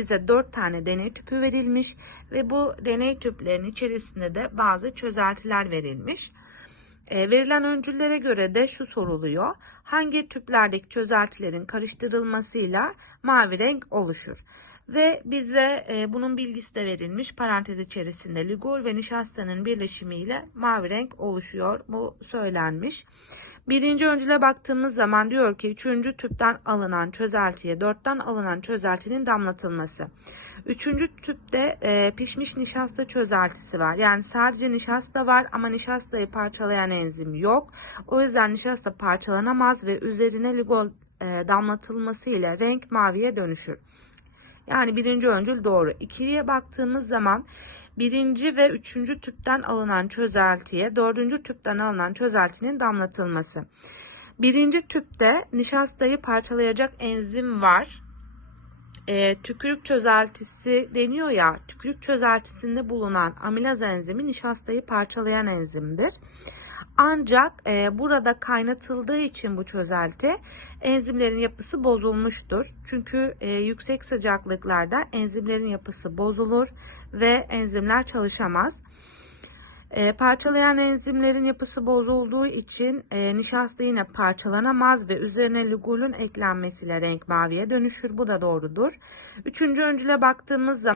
bize 4 tane deney tüpü verilmiş ve bu deney tüplerinin içerisinde de bazı çözeltiler verilmiş. E, verilen öncüllere göre de şu soruluyor. Hangi tüplerdeki çözeltilerin karıştırılmasıyla mavi renk oluşur? Ve bize e, bunun bilgisi de verilmiş. Parantez içerisinde ligol ve nişastanın birleşimiyle mavi renk oluşuyor. Bu söylenmiş. Birinci öncüle baktığımız zaman diyor ki üçüncü tüpten alınan çözeltiye dörtten alınan çözeltinin damlatılması. Üçüncü tüpte e, pişmiş nişasta çözeltisi var. Yani sadece nişasta var ama nişastayı parçalayan enzim yok. O yüzden nişasta parçalanamaz ve üzerine ligol e, damlatılması ile renk maviye dönüşür. Yani birinci öncül doğru. İkiliye baktığımız zaman birinci ve üçüncü tüpten alınan çözeltiye dördüncü tüpten alınan çözeltinin damlatılması. Birinci tüpte nişastayı parçalayacak enzim var. E, tükürük çözeltisi deniyor ya, tükürük çözeltisinde bulunan amilaz enzimi nişastayı parçalayan enzimdir. Ancak e, burada kaynatıldığı için bu çözelti enzimlerin yapısı bozulmuştur. Çünkü e, yüksek sıcaklıklarda enzimlerin yapısı bozulur ve enzimler çalışamaz. E, parçalayan enzimlerin yapısı bozulduğu için e, nişasta yine parçalanamaz ve üzerine ligolün eklenmesiyle renk maviye dönüşür. Bu da doğrudur. Üçüncü öncüle baktığımız zaman